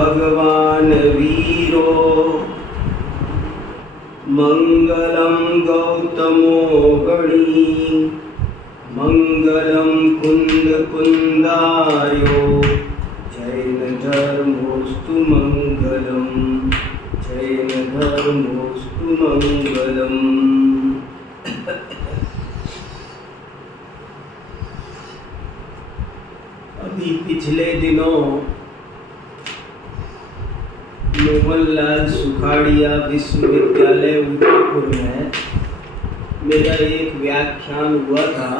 भगवान् वीरो मंगलं गौतमो गणी मंगलं कुंदार्यो जैन धर्मोस्तु मंगलम जैन धर्मोस्तु मंगलम। अभी पिछले दिनों मोहनलाल सुखाड़िया विश्वविद्यालय उदयपुर में मेरा एक व्याख्यान हुआ था।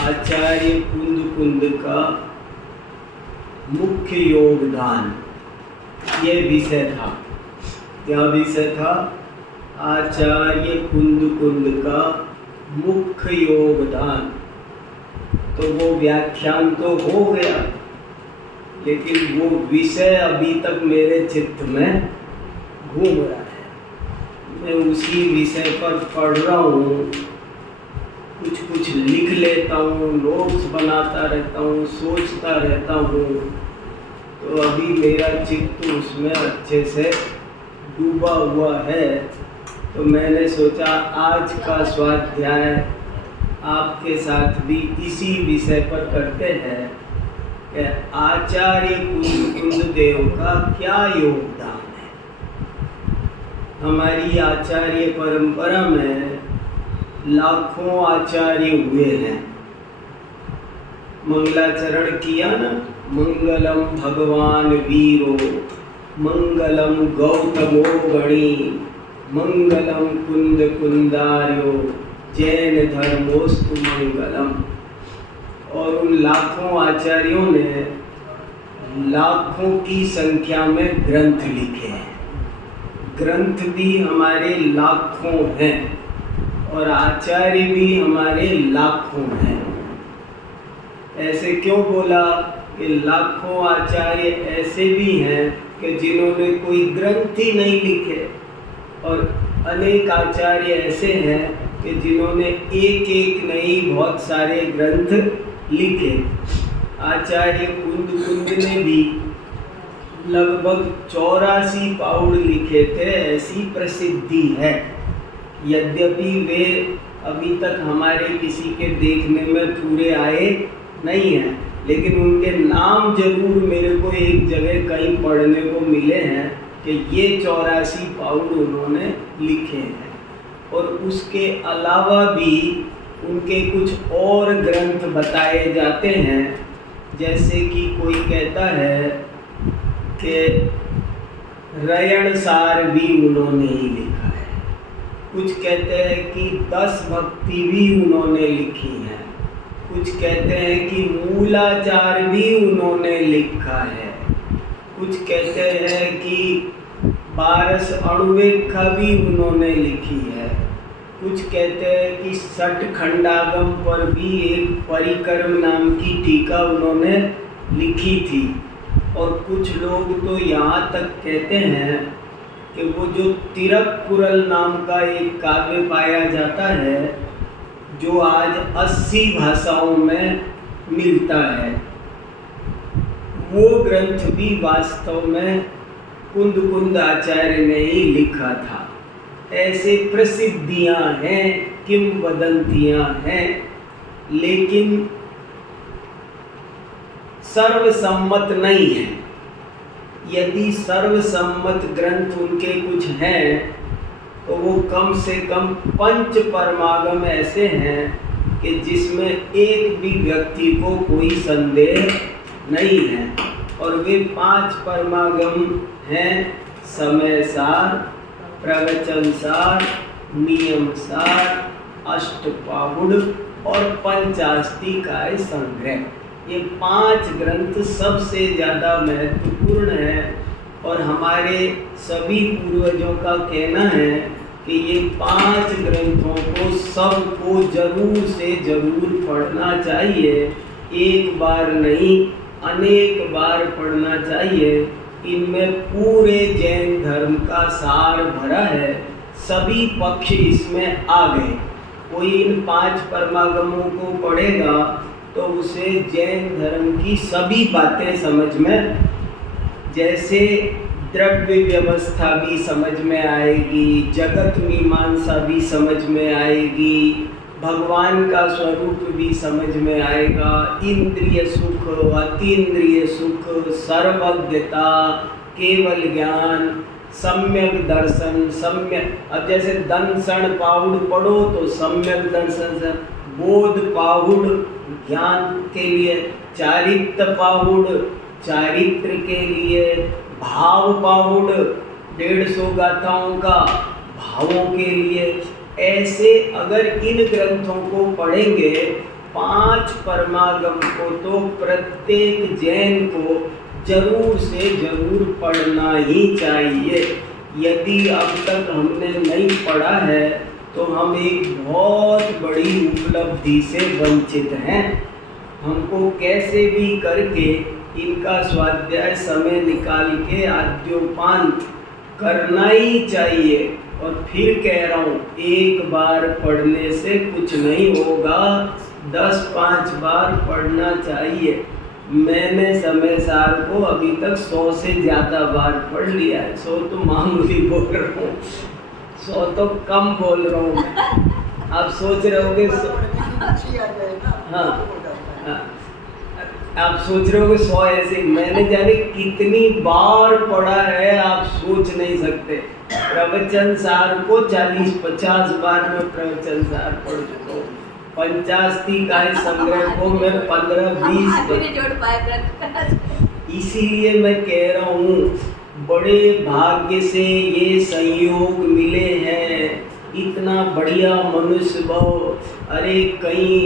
आचार्य कुंद का मुख्य योगदान, ये विषय था। क्या विषय था? आचार्य कुंद का मुख्य योगदान। तो वो व्याख्यान तो हो गया, लेकिन वो विषय अभी तक मेरे चित्त में घूम रहा है। मैं उसी विषय पर पढ़ रहा हूँ, कुछ लिख लेता हूँ, नोट्स बनाता रहता हूँ, सोचता रहता हूँ। तो अभी मेरा चित्त उसमें अच्छे से डूबा हुआ है। तो मैंने सोचा आज का स्वाध्याय आपके साथ भी इसी विषय पर करते हैं कि आचार्य कुंद देव का क्या योगदान है। हमारी आचार्य परंपरा में लाखों आचार्य हुए हैं। मंगलाचरण किया ना, मंगलम भगवान् वीरो मंगलम गौतमो गणी मंगलम कुंदार्यो जैन धर्मोस्तु मंगलम। और उन लाखों आचार्यों ने लाखों की संख्या में ग्रंथ लिखे हैं। ग्रंथ भी हमारे लाखों हैं और आचार्य भी हमारे लाखों हैं। ऐसे क्यों बोला कि लाखों आचार्य ऐसे भी हैं कि जिन्होंने कोई ग्रंथ ही नहीं लिखे, और अनेक आचार्य ऐसे हैं कि जिन्होंने एक नहीं बहुत सारे ग्रंथ लिखे। आचार्य कुंद ने भी लगभग 84 पाउड़ लिखे थे, ऐसी प्रसिद्धि है। यद्यपि वे अभी तक हमारे किसी के देखने में पूरे आए नहीं हैं, लेकिन उनके नाम जरूर मेरे को एक जगह कहीं पढ़ने को मिले हैं कि ये 84 पाउड़ उन्होंने लिखे हैं। और उसके अलावा भी उनके कुछ और ग्रंथ बताए जाते हैं। जैसे कि कोई कहता है कि रयणसार भी उन्होंने ही लिखा है। कुछ कहते हैं कि 10 भक्ति भी उन्होंने लिखी है। कुछ कहते हैं कि मूलाचार भी उन्होंने लिखा है। कुछ कहते हैं कि 12 अणुवेक्षा भी उन्होंने लिखी है। कुछ कहते हैं कि 60 खंडागम पर भी एक परिक्रम नाम की टीका उन्होंने लिखी थी। और कुछ लोग तो यहाँ तक कहते हैं कि वो जो तिरुक्कुरल नाम का एक काव्य पाया जाता है, जो आज 80 भाषाओं में मिलता है, वो ग्रंथ भी वास्तव में कुंद आचार्य ने ही लिखा था। ऐसे प्रसिद्धियां हैं, किंवदंतियां हैं, लेकिन सर्वसम्मत नहीं है। यदि सर्वसम्मत ग्रंथ उनके कुछ हैं तो वो कम से कम 5 परमागम ऐसे हैं कि जिसमें एक भी व्यक्ति को कोई संदेह नहीं है। और वे 5 परमागम हैं: समय सार, प्रवचन सार, नियम सार, अष्टपाहुड़ और पंचास्तिकाय संग्रह। ये 5 ग्रंथ सबसे ज़्यादा महत्वपूर्ण हैं। और हमारे सभी पूर्वजों का कहना है कि ये 5 ग्रंथों को सबको जरूर से जरूर पढ़ना चाहिए। एक बार नहीं, अनेक बार पढ़ना चाहिए। इनमें पूरे जैन धर्म का सार भरा है। सभी पक्ष इसमें आ गए। कोई इन 5 परमागमों को पढ़ेगा तो उसे जैन धर्म की सभी बातें समझ में जैसे द्रव्य व्यवस्था भी समझ में आएगी, जगत मीमांसा भी समझ में आएगी, भगवान का स्वरूप भी समझ में आएगा, इंद्रिय सुख, अतीन्द्रिय सुख, सर्वज्ञता, केवल ज्ञान, सम्यक दर्शन, सम्यक। अब जैसे दंसन पाहुड़ पढ़ो तो सम्यक दर्शन से, बोध पाहुड़ ज्ञान के लिए, चारित्र पाहुड़ चारित्र के लिए, भाव पाहुड़ 150 गाथाओं का भावों के लिए। ऐसे अगर इन ग्रंथों को पढ़ेंगे, 5 परमागम को तो प्रत्येक जैन को जरूर से जरूर पढ़ना ही चाहिए। यदि अब तक हमने नहीं पढ़ा है तो हम एक बहुत बड़ी उपलब्धि से वंचित हैं। हमको कैसे भी करके इनका स्वाध्याय समय निकाल के आद्योपांत करना ही चाहिए। और फिर कह रहा हूँ, एक बार पढ़ने से कुछ नहीं होगा, 10-5 बार पढ़ना चाहिए। मैंने समय सार को अभी तक 100 से ज़्यादा बार पढ़ लिया है। 100 तो मामूली बोल रहा हूँ, 100 तो कम बोल रहा हूँ मैं। आप सोच रहे होगे हाँ, आप सोच रहे होगे 100 ऐसे, मैंने जाने कितनी बार पढ़ा है आप सोच नहीं सकते। प्रवचन सार को 40-50 बार में प्रवचन सार पढ़ चुका हूँ। पंचास्ती का संग्रह को मैं 15-20 जोड़ पाया। इसीलिए मैं कह रहा हूँ, बड़े भाग्य से ये संयोग मिले हैं। इतना बढ़िया मनुष्य भाव। अरे कहीं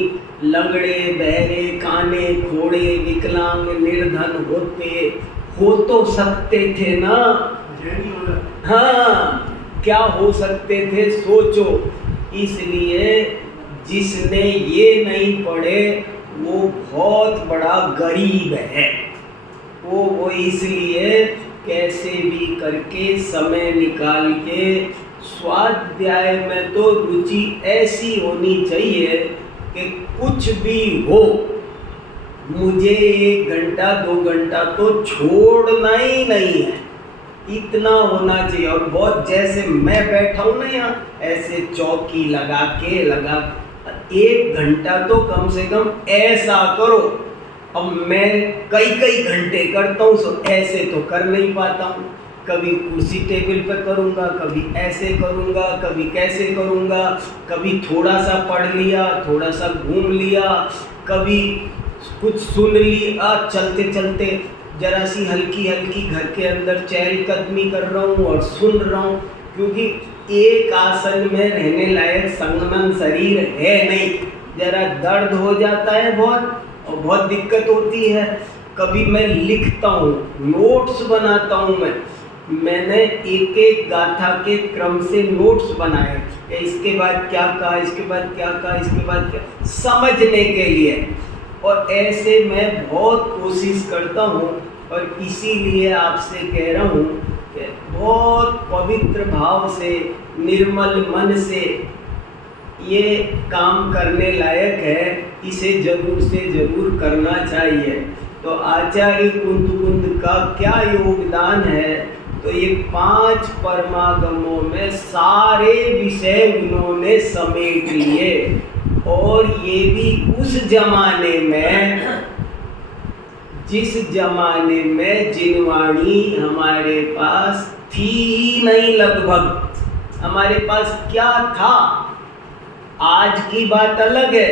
लंगड़े बहरे काने खोड़े विकलांग निर्धन हो तो सकते थे ना। हाँ, क्या हो सकते थे सोचो। इसलिए जिसने ये नहीं पढ़े वो बहुत बड़ा गरीब है। वो इसलिए कैसे भी करके समय निकाल के स्वाध्याय में तो रुचि ऐसी होनी चाहिए कि कुछ भी हो मुझे 1 घंटा 2 घंटा तो छोड़ना ही नहीं है, इतना होना चाहिए। और बहुत जैसे मैं बैठा हूँ ना यहाँ, ऐसे चौकी लगा 1 घंटा तो कम से कम ऐसा करो। अब मैं कई घंटे करता हूँ, तो ऐसे तो कर नहीं पाता हूँ। कभी कुर्सी टेबल पे करूँगा, कभी ऐसे करूँगा, कभी कैसे करूँगा, कभी थोड़ा सा पढ़ लिया, थोड़ा सा घूम लिया, कभी कुछ सुन लिया, चलते चलते जरा सी हल्की घर के अंदर चहलकदमी कर रहा हूँ और सुन रहा हूँ। क्योंकि एक आसन में रहने लायक संगमन शरीर है नहीं, जरा दर्द हो जाता है बहुत और बहुत दिक्कत होती है। कभी मैं लिखता हूँ, नोट्स बनाता हूँ। मैंने एक गाथा के क्रम से नोट्स बनाए कि इसके बाद क्या कहा, इसके बाद क्या कहा, इसके बाद क्या, समझने के लिए। और ऐसे मैं बहुत कोशिश करता हूँ और इसीलिए आपसे कह रहा हूँ कि बहुत पवित्र भाव से, निर्मल मन से ये काम करने लायक है। इसे जरूर से जरूर करना चाहिए। तो आचार्य कुंद का क्या योगदान है, तो ये 5 परमागमों में सारे विषय उन्होंने समेट लिए। और ये भी उस जमाने में, जिस जमाने में जिनवाणी हमारे पास थी ही नहीं। लगभग हमारे पास क्या था, आज की बात अलग है।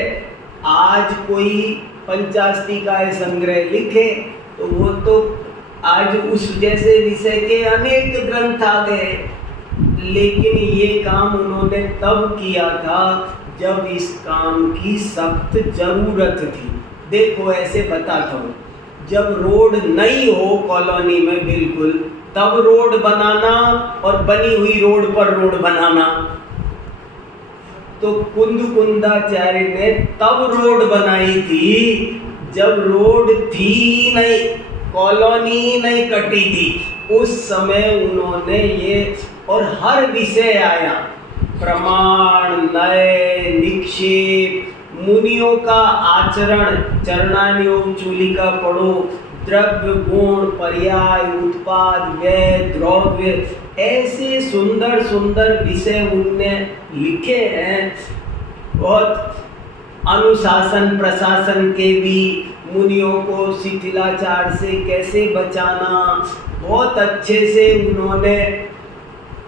आज कोई पंचास्ती का संग्रह लिखे तो वो तो आज उस जैसे विषय के अनेक ग्रंथ आ गए। लेकिन ये काम उन्होंने तब किया था जब इस काम की सख्त जरूरत थी। देखो ऐसे बताता हूँ, जब रोड नहीं हो कॉलोनी में बिल्कुल, तब रोड बनाना और बनी हुई रोड पर रोड बनाना। तो कुंदाचार्य ने तब रोड बनाई थी जब रोड थी नहीं, कॉलोनी नहीं कटी थी। उस समय उन्होंने ये, और हर विषय आया, प्रमाण, नय, निक्षेप, मुनियों का आचरण, चरणान्योग चूलिका पढ़ो, द्रव्य, गुण, पर्याय, उत्पाद, व्यय, द्रव्य, ऐसे सुंदर सुंदर विषय उनने लिखे हैं। बहुत अनुशासन प्रशासन के भी, मुनियों को शिथिलाचार से कैसे बचाना, बहुत अच्छे से उन्होंने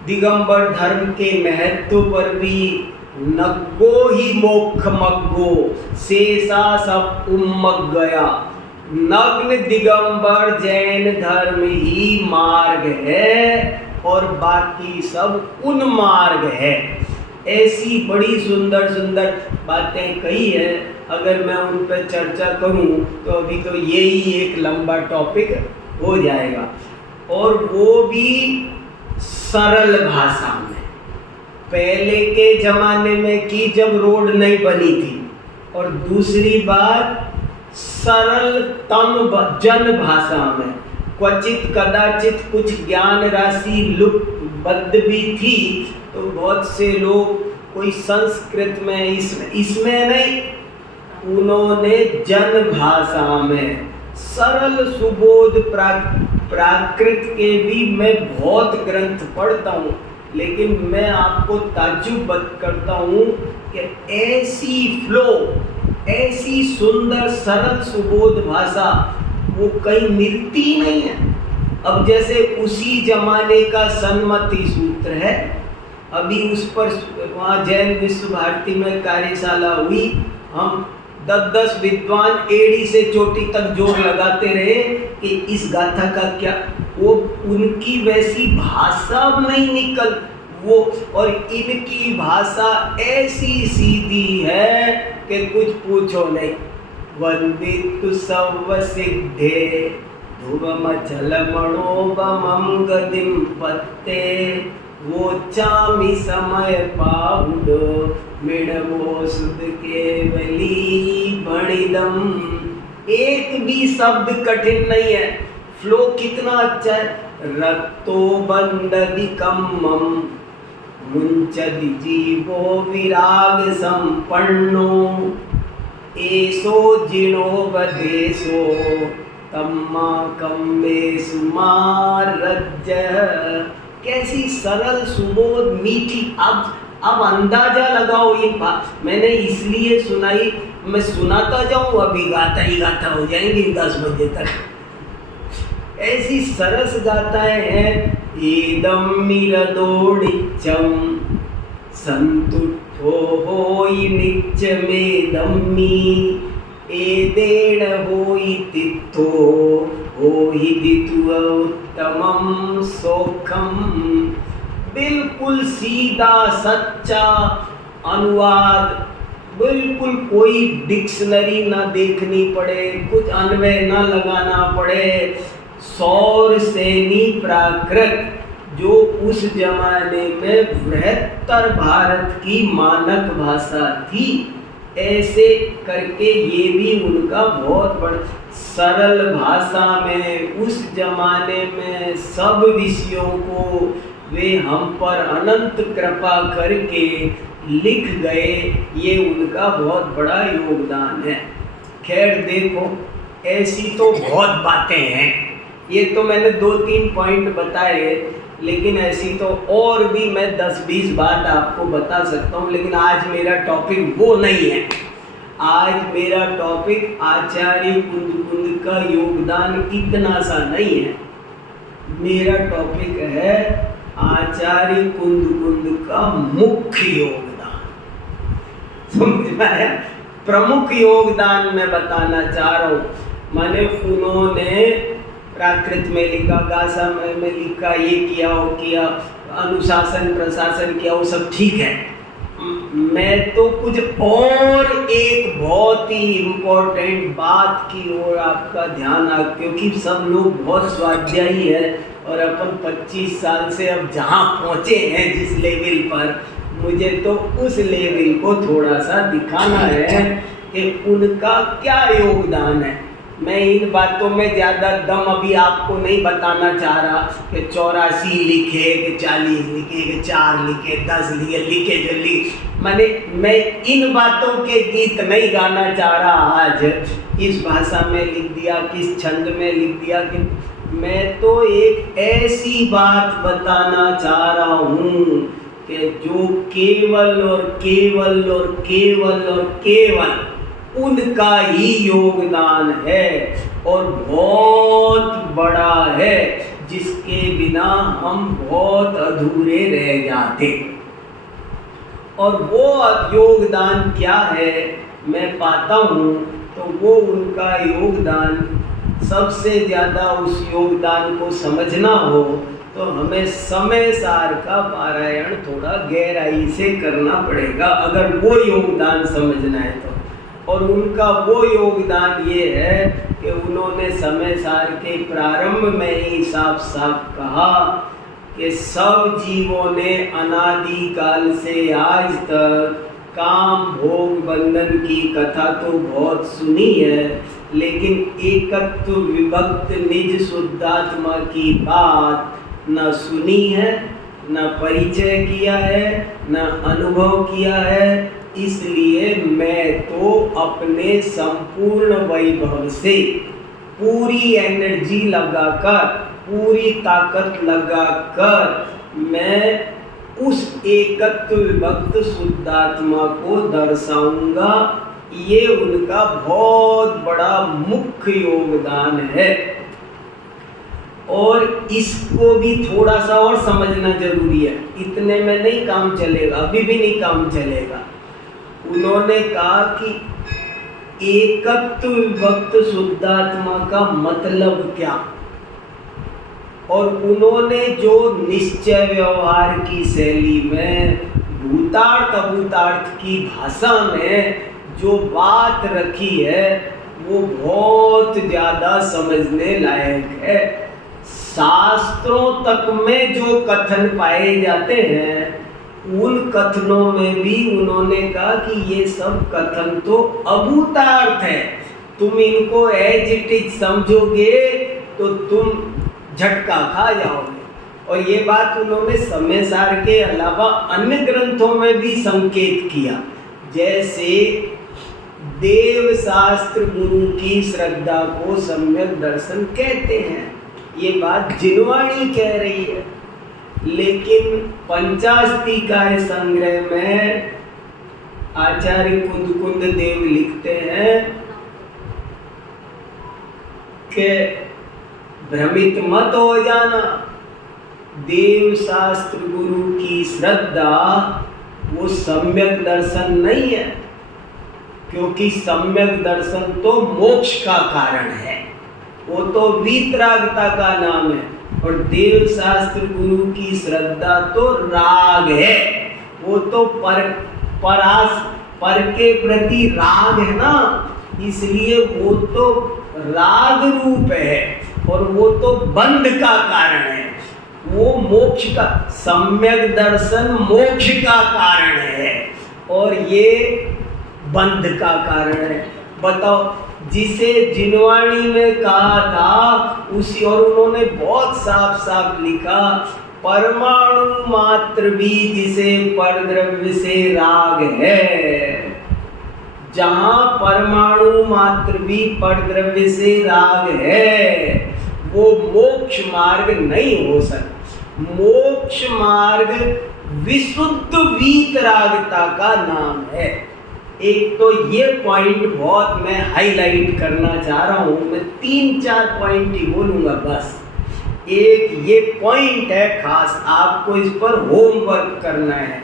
दिगंबर धर्म के महत्व पर भी, नग्गो ही मोक्ष मग्गो शेषा सब उम्मग गया, नग्न दिगंबर जैन धर्म ही मार्ग है और बाकी सब उन्मार्ग है। ऐसी बड़ी सुंदर सुंदर बातें कही है। अगर मैं उन पर चर्चा करूं तो अभी तो यही एक लंबा टॉपिक हो जाएगा, और वो भी सरल भाषा में। पहले के ज़माने में कि जब रोड नहीं बनी थी, और दूसरी बात सरलतम जन भाषा में। क्वचित कदाचित कुछ ज्ञान राशि लुप्तबद्ध भी थी, तो बहुत से लोग कोई संस्कृत में इसमें नहीं, उन्होंने जन भाषा में सरल सुबोध प्राकृत के भी मैं बहुत ग्रंथ पढ़ता हूँ, लेकिन मैं आपको ताज्जुब करता हूँ कि ऐसी फ्लो, ऐसी सुंदर सरल सुबोध भाषा वो कहीं मिलती नहीं है। अब जैसे उसी जमाने का सन्मति सूत्र है, अभी उस पर वहाँ जैन विश्व भारती में कार्यशाला हुई, हम 10-10 विद्वान एड़ी से चोटी तक जोर लगाते रहे कि इस गाथा का क्या, वो उनकी वैसी भाषा नहीं निकल वो, और इनकी भाषा ऐसी सीधी है कि कुछ पूछो नहीं। वंदितु सव सिद्धे ध्रुवमचल मनोगमं गतिं पत्ते, वोचामि समय पाहुडो मिणवो सुध केवली बणिदम। एक भी शब्द कठिन नहीं है, फ्लो कितना अच्छा है। रक्तो बंददिकम्मम मुंचदि जीवो विराग संपन्नो, एसो जिणो वदेशो तम्मा कम्मे सुमारज्ज। कैसी सरल सुबोध मीठी। अब अंदाजा लगाओ, ये मैंने इसलिए सुनाई, मैं सुनाता जाऊं अभी गाता ही गाता हो जाएंगे 10 बजे तक। ऐसी सरस गाताएं हैं। एदम मिरदो नित्यम संतुष्टो होई नित्य मेदम्मी, एदेण होई तित्थो होई दितु उत्तमम सोखम। बिल्कुल सीधा सच्चा अनुवाद, बिल्कुल कोई डिक्शनरी ना देखनी पड़े, कुछ अन्वय ना लगाना पड़े। सौर सेनी प्राकृत, जो उस जमाने में बृहत्तर भारत की मानक भाषा थी, ऐसे करके ये भी उनका बहुत बड़ा सरल भाषा में उस जमाने में सब विषयों को वे हम पर अनंत कृपा करके लिख गए। ये उनका बहुत बड़ा योगदान है। खैर देखो, ऐसी तो बहुत बातें हैं, ये तो मैंने 2-3 पॉइंट बताए, लेकिन ऐसी तो और भी मैं 10-20 बात आपको बता सकता हूँ, लेकिन आज मेरा टॉपिक वो नहीं है। आज मेरा टॉपिक आचार्य कुंद का योगदान इतना सा नहीं है। मेरा टॉपिक है आचार्य कुंद का मुख्य योगदान। समझ में आया? प्रमुख योगदान मैं बताना चाह रहा हूँ। माने उन्होंने प्राकृत में लिखा, गासा में लिखा, ये किया वो किया, अनुशासन प्रशासन किया, वो सब ठीक है। मैं तो कुछ और एक बहुत ही इम्पोर्टेंट बात की ओर आपका ध्यान क्योंकि सब लोग बहुत स्वाध्यायी है और अपन 25 साल से अब जहाँ पहुँचे हैं जिस लेवल पर, मुझे तो उस लेवल को थोड़ा सा दिखाना है कि उनका क्या योगदान है। मैं इन बातों में ज़्यादा दम अभी आपको नहीं बताना चाह रहा कि 84 लिखे कि 40 लिखे कि 4 लिखे 10 लिखे जल्दी। मैं इन बातों के गीत नहीं गाना चाह रहा आज, किस भाषा में लिख दिया, किस छंद में लिख दिया, कि मैं तो एक ऐसी बात बताना चाह रहा हूँ कि जो केवल और केवल और केवल और केवल उनका ही योगदान है और बहुत बड़ा है, जिसके बिना हम बहुत अधूरे रह जाते। और वो योगदान क्या है मैं पाता हूँ, तो वो उनका योगदान सबसे ज़्यादा, उस योगदान को समझना हो तो हमें समय सार का पारायण थोड़ा गहराई से करना पड़ेगा, अगर वो योगदान समझना है तो। और उनका वो योगदान ये है कि उन्होंने समय सार के प्रारंभ में ही साफ साफ कहा कि सब जीवों ने अनादि काल से आज तक काम भोग बंधन की कथा तो बहुत सुनी है, लेकिन एकत्व विभक्त निज शुद्धात्मा की बात न सुनी है, न परिचय किया है, न अनुभव किया है। इसलिए मैं तो अपने संपूर्ण वैभव से पूरी एनर्जी लगाकर, पूरी ताकत लगाकर मैं उस एकत्व विभक्त शुद्धात्मा को दर्शाऊंगा। ये उनका बहुत बड़ा मुख्य योगदान है और इसको भी थोड़ा सा और समझना जरूरी है, इतने में नहीं काम चलेगा, अभी भी नहीं काम चलेगा। उन्होंने कहा कि एकत्व विभक्त शुद्धात्मा का मतलब क्या, और उन्होंने जो निश्चय व्यवहार की शैली में भूतार्थ अभूतार्थ की भाषा में जो बात रखी है वो बहुत ज़्यादा समझने लायक है। शास्त्रों तक में जो कथन पाए जाते हैं उन कथनों में भी उन्होंने कहा कि ये सब कथन तो अभूतार्थ है, तुम इनको एज इट इज समझोगे तो तुम झटका खा जाओगे। और ये बात उन्होंने समय सार के अलावा अन्य ग्रंथों में भी संकेत किया, जैसे देव शास्त्र गुरु की श्रद्धा को सम्यक दर्शन कहते हैं, ये बात जिनवाणी कह रही है। लेकिन पंचास्तिकाय संग्रह में आचार्य कुंद देव लिखते हैं कि भ्रमित मत हो जाना, देव शास्त्र गुरु की श्रद्धा वो सम्यक दर्शन नहीं है, क्योंकि सम्यक दर्शन तो मोक्ष का कारण है, वो तो वीतरागता का नाम है। और देव शास्त्र गुरु की श्रद्धा तो राग है, वो तो पर के प्रति राग है ना, इसलिए वो तो राग रूप है और वो तो बंध का कारण है। वो मोक्ष का, सम्यक दर्शन मोक्ष का कारण है और ये बंध का कारण है। बताओ, जिसे जिनवाणी में कहा था उसी, और उन्होंने बहुत साफ साफ लिखा, परमाणु मात्र भी जिसे परद्रव्य से राग है, जहाँ परमाणु मात्र भी परद्रव्य से राग है वो मोक्ष मार्ग नहीं हो सकता। मोक्ष मार्ग विशुद्ध वीतरागता का नाम है। एक तो ये पॉइंट बहुत मैं हाईलाइट करना चाह रहा हूँ, मैं 3-4 पॉइंट ही बोलूँगा बस। एक ये पॉइंट है खास, आपको इस पर होमवर्क करना है।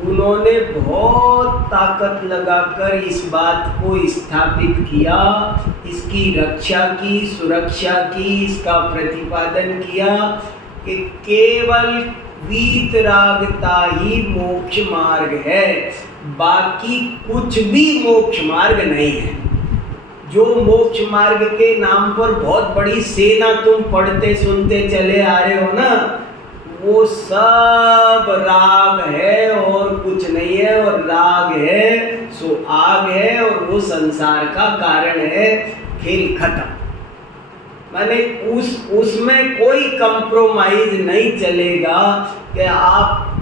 उन्होंने बहुत ताकत लगाकर इस बात को स्थापित किया, इसकी रक्षा की, सुरक्षा की, इसका प्रतिपादन किया कि केवल वीतरागता ही मोक्ष मार्ग है, बाकी कुछ भी मोक्ष मार्ग नहीं है। जो मोक्ष मार्ग के नाम पर बहुत बड़ी सेना तुम पढ़ते सुनते चले आ रहे हो ना, वो सब राग है और कुछ नहीं है, और राग है सो आग है और वो संसार का कारण है। खेल खत्म। माने उसमें कोई कंप्रोमाइज नहीं चलेगा कि आप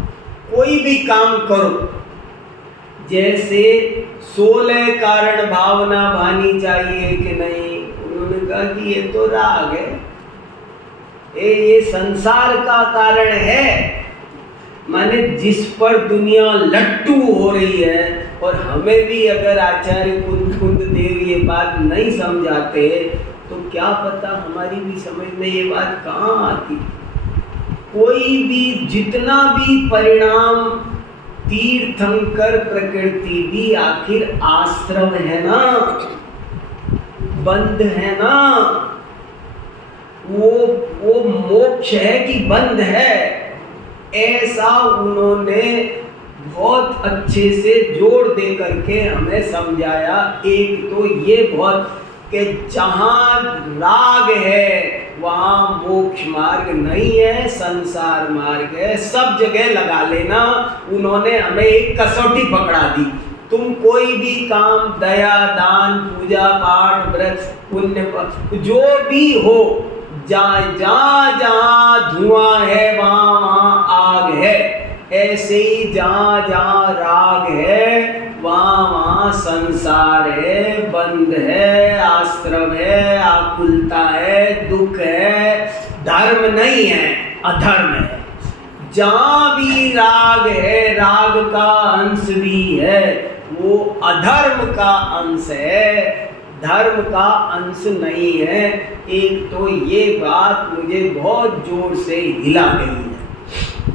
कोई भी काम करो। जैसे 16 कारण भावना भानी चाहिए कि नहीं, उन्होंने कहा कि ये तो राग है, ये संसार का कारण है। माने जिस पर दुनिया लट्टू हो रही है, और हमें भी अगर आचार्य कुंद देव ये बात नहीं समझाते तो क्या पता हमारी भी समझ में ये बात कहाँ आती। कोई भी जितना भी परिणाम तीर्थंकर प्रकृति भी आखिर आश्रम है ना, बंध है ना, वो मोक्ष है कि बंध है, ऐसा उन्होंने बहुत अच्छे से जोड़ दे करके हमें समझाया। एक तो ये बहुत कि जहाँ राग है वहाँ मोक्ष मार्ग नहीं है, संसार मार्ग है, सब जगह लगा लेना। उन्होंने हमें एक कसौटी पकड़ा दी, तुम कोई भी काम, दया, दान, पूजा पाठ, व्रत, पुण्य, जो भी हो, जहाँ धुआं है वहाँ वहाँ आग है। ऐसे ही जहाँ राग है वहाँ वहाँ संसार है, बंध है, आश्रम है, आकुलता है, दुख है, धर्म नहीं है, अधर्म है। जहाँ भी राग है, राग का अंश भी है, वो अधर्म का अंश है, धर्म का अंश नहीं है। एक तो ये बात मुझे बहुत जोर से हिला गई है।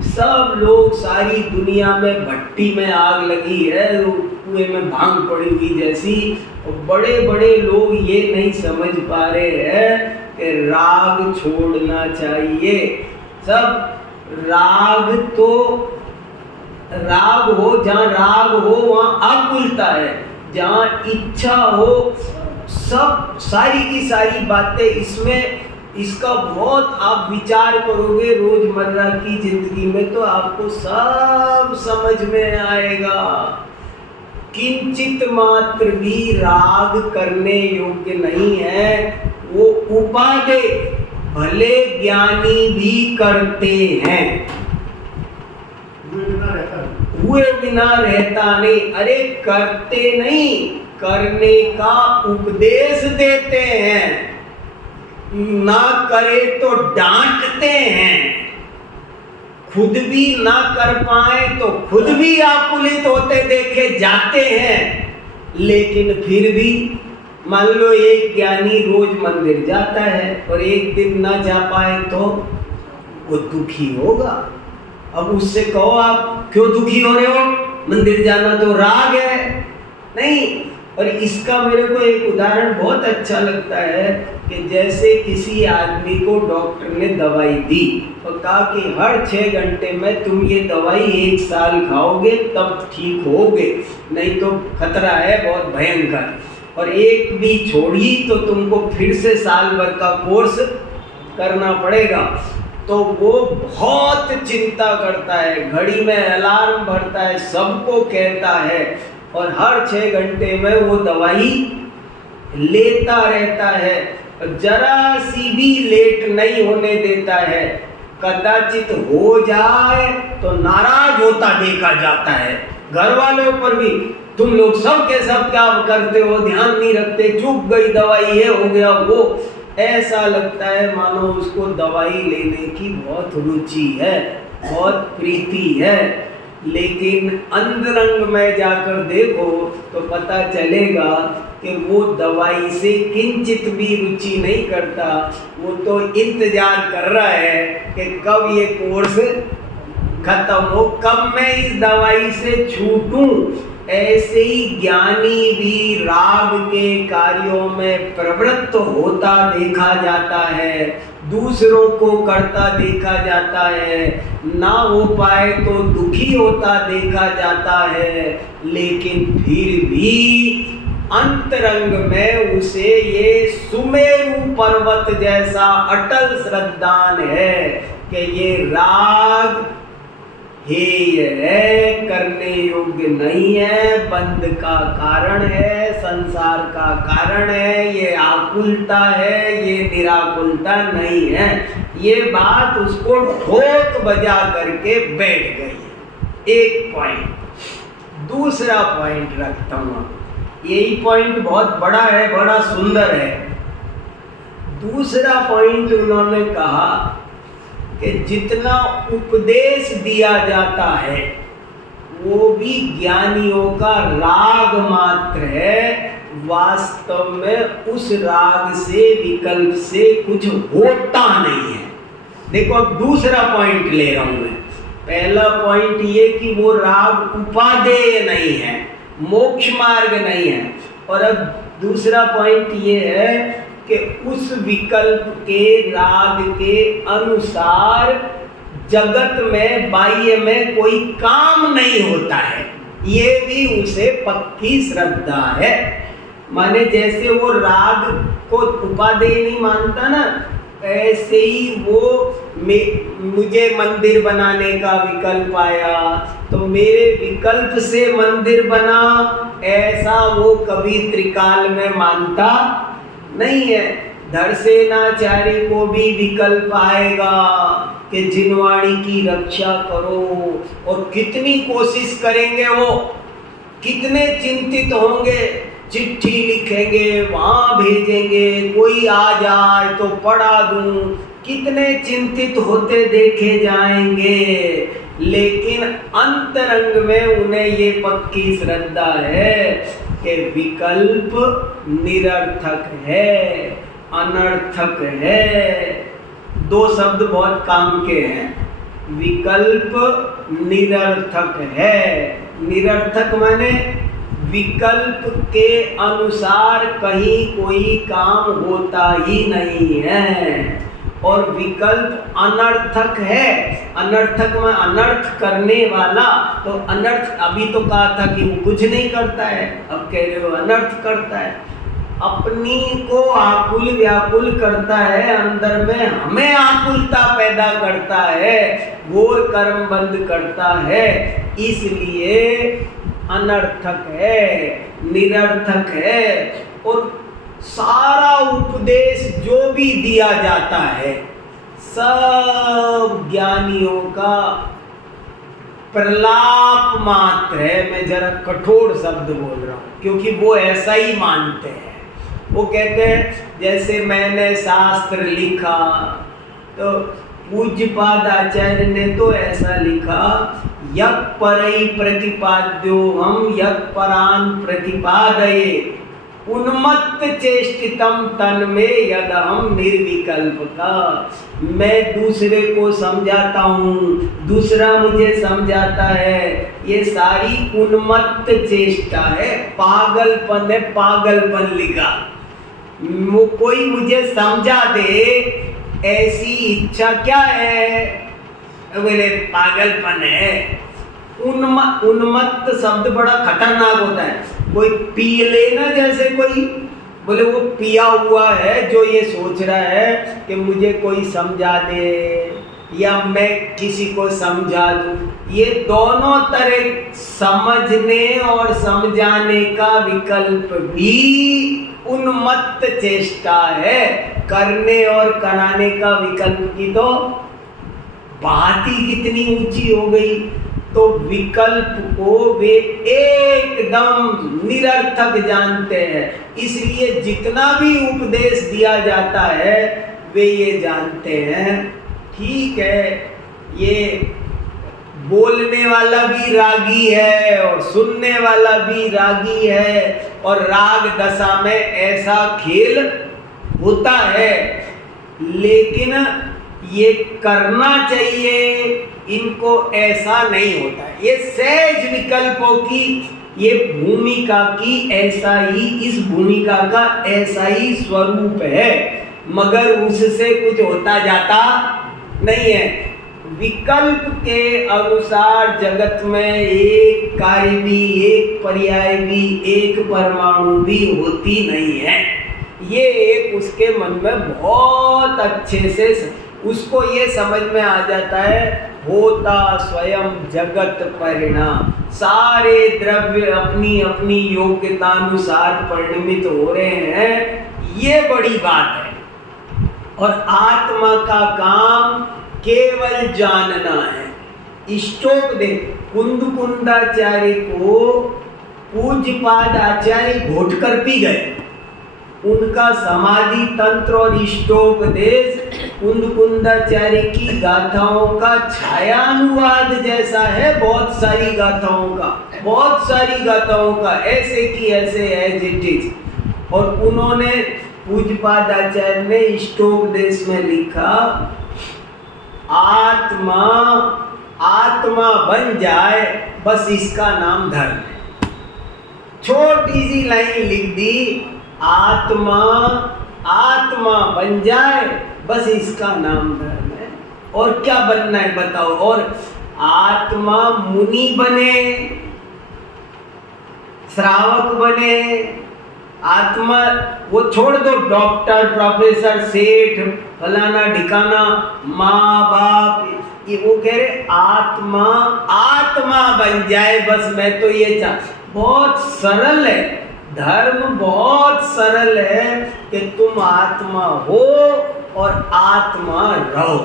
सब लोग, सारी दुनिया में भट्टी में आग लगी है, कुएं में भांग पड़ी हुई जैसी, और बड़े बड़े लोग ये नहीं समझ पा रहे हैं कि राग छोड़ना चाहिए। सब राग तो राग हो, जहाँ राग हो वहाँ आकुलता है, जहाँ इच्छा हो, सब सारी की सारी बातें इसमें, इसका बहुत आप विचार करोगे रोजमर्रा की जिंदगी में तो आपको सब समझ में आएगा। किंचित मात्र भी राग करने योग्य नहीं है। वो उपादेय भले ज्ञानी भी करते हैं, हुए बिना रहता नहीं। अरे करते नहीं, करने का उपदेश देते हैं, ना करे तो डांटते हैं, खुद भी ना कर पाए तो खुद भी आकुलित होते देखे जाते हैं। लेकिन फिर भी मान लो एक ज्ञानी रोज मंदिर जाता है और एक दिन ना जा पाए तो वो दुखी होगा। अब उससे कहो आप क्यों दुखी हो रहे हो, मंदिर जाना तो राग है नहीं। और इसका मेरे को एक उदाहरण बहुत अच्छा लगता है कि जैसे किसी आदमी को डॉक्टर ने दवाई दी और कहा कि हर 6 घंटे में तुम ये दवाई 1 साल खाओगे तब ठीक होगे, नहीं तो खतरा है बहुत भयंकर, और एक भी छोड़ी तो तुमको फिर से साल भर का कोर्स करना पड़ेगा। तो वो बहुत चिंता करता है, घड़ी में अलार्म भरता है, सबको कहता है, और हर 6 घंटे में वो दवाई लेता रहता है, जरा सी भी लेट नहीं होने देता है। कदाचित हो जाए तो नाराज होता देखा जाता है घर वालों पर भी, तुम लोग सब के सब क्या करते हो, ध्यान नहीं रखते, चूक गई दवाई, ये हो गया वो। ऐसा लगता है मानो उसको दवाई लेने की बहुत रुचि है, बहुत प्रीति है। लेकिन अंतरंग में जाकर देखो तो पता चलेगा कि वो दवाई से किंचित भी रुचि नहीं करता। वो तो इंतजार कर रहा है कि कब ये कोर्स खत्म हो, कब मैं इस दवाई से छूटूं। ऐसे ही ज्ञानी भी राग के कार्यों में प्रवृत्त होता देखा जाता है, दूसरों को करता देखा जाता है, ना हो पाए तो दुखी होता देखा जाता है। लेकिन फिर भी अंतरंग में उसे ये सुमेरु पर्वत जैसा अटल श्रद्धान है कि ये राग हेय है, करने योग्य नहीं है, बंध का कारण है, संसार का कारण है, ये आकुलता है, ये निराकुलता नहीं है। ये बात उसको ठोक बजा करके बैठ गई। एक पॉइंट। दूसरा पॉइंट रखता हूँ, यही पॉइंट बहुत बड़ा है, बड़ा सुंदर है। दूसरा पॉइंट उन्होंने कहा कि जितना उपदेश दिया जाता है वो भी ज्ञानियों का राग मात्र है, वास्तव में उस राग से विकल्प से कुछ होता नहीं है। देखो अब दूसरा पॉइंट ले रहा हूं मैं। पहला पॉइंट ये कि वो राग उपादेय नहीं है, मोक्ष मार्ग नहीं है, और अब दूसरा पॉइंट ये है कि उस विकल्प के राग के अनुसार जगत में बाह्य में कोई काम नहीं होता है, ये भी उसे पक्की श्रद्धा है। माने जैसे वो राग को उपादेय नहीं मानता ना, ऐसे ही वो मुझे मंदिर बनाने का विकल्प आया तो मेरे विकल्प से मंदिर बना, ऐसा वो कभी त्रिकाल में मानता नहीं है। धड़सेनाचार्य को भी विकल्प आएगा कि जिनवाणी की रक्षा करो, और कितनी कोशिश करेंगे वो, कितने चिंतित होंगे, चिट्ठी लिखेंगे, वहाँ भेजेंगे, कोई आ जाए तो पढ़ा दूं, कितने चिंतित होते देखे जाएंगे, लेकिन अंतरंग में उन्हें ये पक्की श्रद्धा है कि विकल्प निरर्थक है, अनर्थक है। दो शब्द बहुत काम के हैं, विकल्प निरर्थक है। निरर्थक माने विकल्प के अनुसार कहीं कोई काम होता ही नहीं है, और विकल्प अनर्थक है। अनर्थक में अनर्थ करने वाला, तो अनर्थ अभी तो कहा था कि वो कुछ नहीं करता है, अब कह रहे हो अनर्थ करता है, अपनी को आकुल व्याकुल करता है, अंदर में हमें आकुलता पैदा करता है, घोर कर्म बंद करता है, इसलिए अनर्थक है, निरर्थक है। और सारा उपदेश जो भी दिया जाता है सब ज्ञानियों का प्रलाप मात्र है। मैं जरा कठोर शब्द बोल रहा हूँ क्योंकि वो ऐसा ही मानते हैं। वो कहते हैं जैसे मैंने शास्त्र लिखा तो पूज्यपाद आचार्य ने तो ऐसा लिखा, यक परई प्रतिपाद्यो हम यक परान प्रतिपादये उन्मत्त चेष्टितम तन में यद हम निर्विकल्प का। मैं दूसरे को समझाता हूँ, दूसरा मुझे समझाता है, ये सारी उन्मत्त चेष्टा है, पागलपन है, पागलपन लिखा। वो कोई मुझे समझा दे ऐसी इच्छा क्या है, बोले पागलपन है। उन्मत्त शब्द बड़ा खतरनाक होता है। कोई पी लेना, जैसे कोई बोले वो पिया हुआ है जो ये सोच रहा है कि मुझे कोई समझा दे या मैं किसी को समझा दूं, ये दोनों तरह समझने और समझाने का विकल्प भी उन्मत्त चेष्टा है। करने और कराने का विकल्प की तो बात ही कितनी ऊंची हो गई। तो विकल्प को वे एकदम निरर्थक जानते हैं, इसलिए जितना भी उपदेश दिया जाता है वे ये जानते हैं ठीक है, ये बोलने वाला भी रागी है और सुनने वाला भी रागी है, और राग दशा में ऐसा खेल होता है, लेकिन ये करना चाहिए, इनको ऐसा नहीं होता है। ये सहज विकल्पों की ये भूमिका की ऐसा ही, इस भूमिका का ऐसा ही स्वरूप है, मगर उससे कुछ होता जाता नहीं है। विकल्प के अनुसार जगत में एक कार्य भी, एक पर्याय भी, एक परमाणु भी होती नहीं है। ये एक उसके मन में बहुत अच्छे से उसको ये समझ में आ जाता है होता स्वयं जगत परिणाम, सारे द्रव्य अपनी अपनी योग्यतानुसार परिणमित हो रहे हैं, ये बड़ी बात है। और आत्मा का काम केवल जानना है। श्लोक दे कुंदकुंदाचार्य को पूज्यपाद आचार्य घोट कर पी गए। उनका समाधि तंत्र और इष्टोपदेश कुंदकुंदाचार्य की गाथाओं का छायानुवाद जैसा है, बहुत सारी गाथाओं का ऐसे की ऐसे एज इट इज। और उन्होंने पूज्यपाद आचार्य ने इष्टोपदेश में लिखा, आत्मा बन जाए बस इसका नाम धर्म है। छोटी सी लाइन लिख दी, आत्मा बन जाए बस इसका नाम धर्म है। और क्या बनना है बताओ? और आत्मा मुनि बने, श्रावक बने, आत्मा वो छोड़ दो, डॉक्टर, प्रोफेसर, सेठ, फलाना ढिकाना, माँ बाप, ये वो कह रहे आत्मा बन जाए बस। मैं तो ये बहुत सरल है धर्म, बहुत सरल है कि तुम आत्मा हो और आत्मा रहो।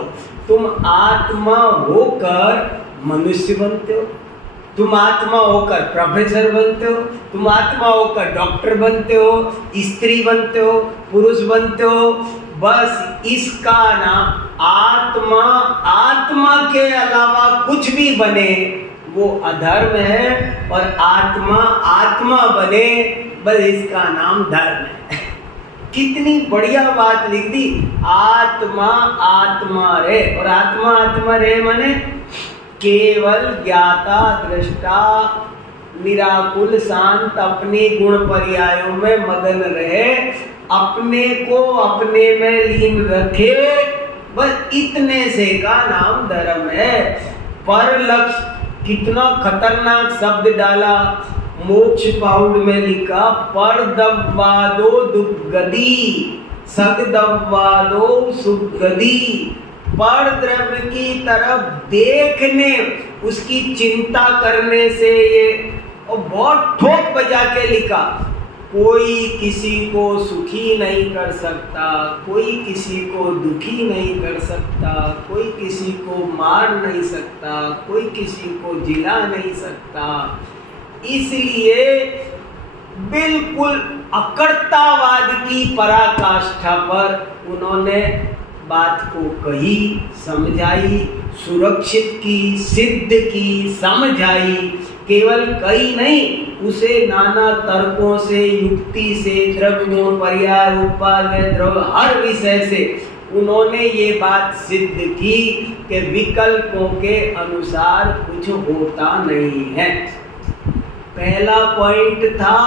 तुम आत्मा होकर मनुष्य बनते हो, तुम आत्मा होकर प्रोफेसर बनते हो, तुम आत्मा होकर डॉक्टर बनते हो, स्त्री बनते हो, पुरुष बनते हो, बस इसका नाम आत्मा के अलावा कुछ भी बने वो अधर्म है। और आत्मा बने बस इसका नाम धर्म है। कितनी बढ़िया बात लिख दी, आत्मा रे। और आत्मा रे माने केवल ज्ञाता दृष्टा निराकुल शांत अपने गुण पर्यायों में मगन रहे, अपने को अपने में लीन रखे, बस इतने से का नाम धर्म है। पर लक्ष्य कितना खतरनाक शब्द डाला, मोक्ष पाउड में लिखा, पर दब्वादो दुर्गति सगदब्वादो सुगति। पर द्रव्य की तरफ देखने, उसकी चिंता करने से ये, और बहुत ठोक बजा के लिखा, कोई किसी को सुखी नहीं कर सकता, कोई किसी को दुखी नहीं कर सकता, कोई किसी को मार नहीं सकता, कोई किसी को जिला नहीं सकता। इसलिए बिल्कुल अकर्तावाद की पराकाष्ठा पर उन्होंने बात को कही, समझाई, सुरक्षित की, सिद्ध की, समझाई। केवल कही नहीं, उसे नाना तर्कों से, युक्ति से, द्रव्यों, पर्याय, उत्पाद, द्रव्य, हर विषय से उन्होंने ये बात सिद्ध की कि विकल्पों के अनुसार कुछ होता नहीं है। पहला पॉइंट था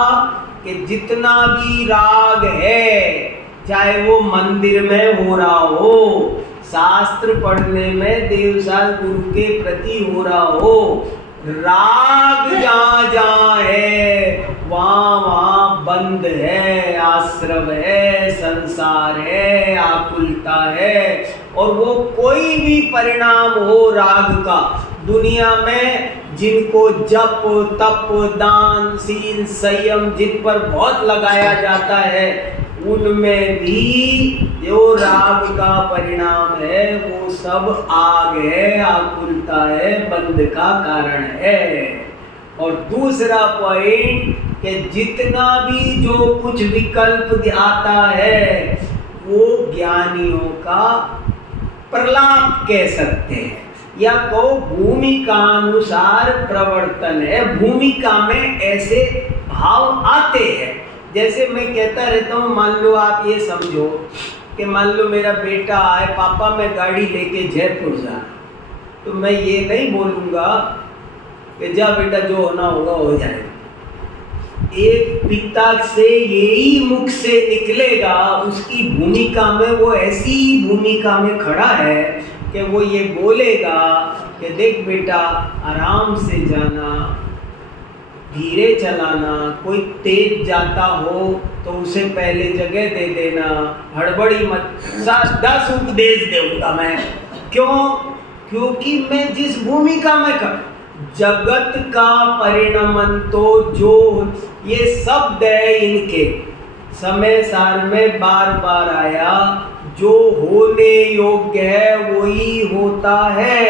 कि जितना भी राग है, चाहे वो मंदिर में हो रहा हो, शास्त्र पढ़ने में, देवसाल गुरु के प्रति हो रहा हो, राग जहाँ जहाँ है वहाँ बंद है, आश्रम है, संसार है, आकुलता है। और वो कोई भी परिणाम हो राग का, दुनिया में जिनको जप, तप, दान, सील, संयम जिन पर बहुत लगाया जाता है, उनमें भी जो राग का परिणाम है वो सब आग है, आकुलता है, बंध का कारण है। और दूसरा पॉइंट कि जितना भी जो कुछ विकल्प आता है वो ज्ञानियों का प्रलाप कह सकते हैं, या कहो भूमिका अनुसार प्रवर्तन है। भूमिका में ऐसे भाव आते हैं, जैसे मैं कहता रहता हूँ, मान लो आप ये समझो कि मान लो मेरा बेटा आए, पापा मैं गाड़ी लेके जयपुर जा, तो मैं ये नहीं बोलूँगा कि जा बेटा जो होना होगा हो जाएगा। एक पिता से यही मुख से निकलेगा, उसकी भूमिका में वो ऐसी भूमिका में खड़ा है कि वो ये बोलेगा कि देख बेटा आराम से जाना, धीरे चलाना, कोई तेज जाता हो तो उसे पहले जगह दे देना, हड़बड़ी मत। 10 उपदेश दूंगा मैं, क्यों? क्योंकि मैं जिस भूमिका में जगत का परिणमन तो जो ये शब्द है इनके समय सार में बार बार आया, जो होने योग्य है वही होता है,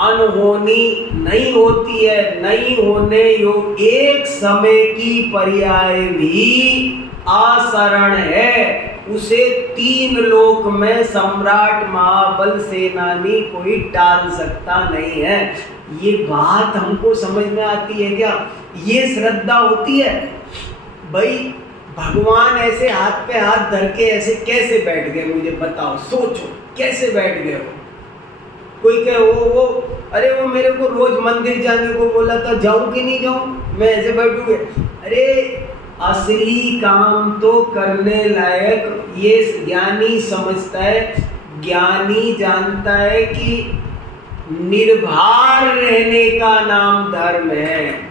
अनहोनी नहीं होती है, नहीं होने योग्य एक समय की पर्याय भी आसरण है, उसे 3 लोक में सम्राट महाबल सेनानी कोई टाल सकता नहीं है। ये बात हमको समझ में आती है क्या? ये श्रद्धा होती है भाई। भगवान ऐसे हाथ पे हाथ धर के ऐसे कैसे बैठ गए, मुझे बताओ, सोचो कैसे बैठ गए हो? कोई कहे वो अरे वो मेरे को रोज मंदिर जाने को बोला था, जाऊं कि नहीं जाऊं, मैं ऐसे बैठूंगे? अरे असली काम तो करने लायक ये ज्ञानी समझता है। ज्ञानी जानता है कि निर्भर रहने का नाम धर्म है।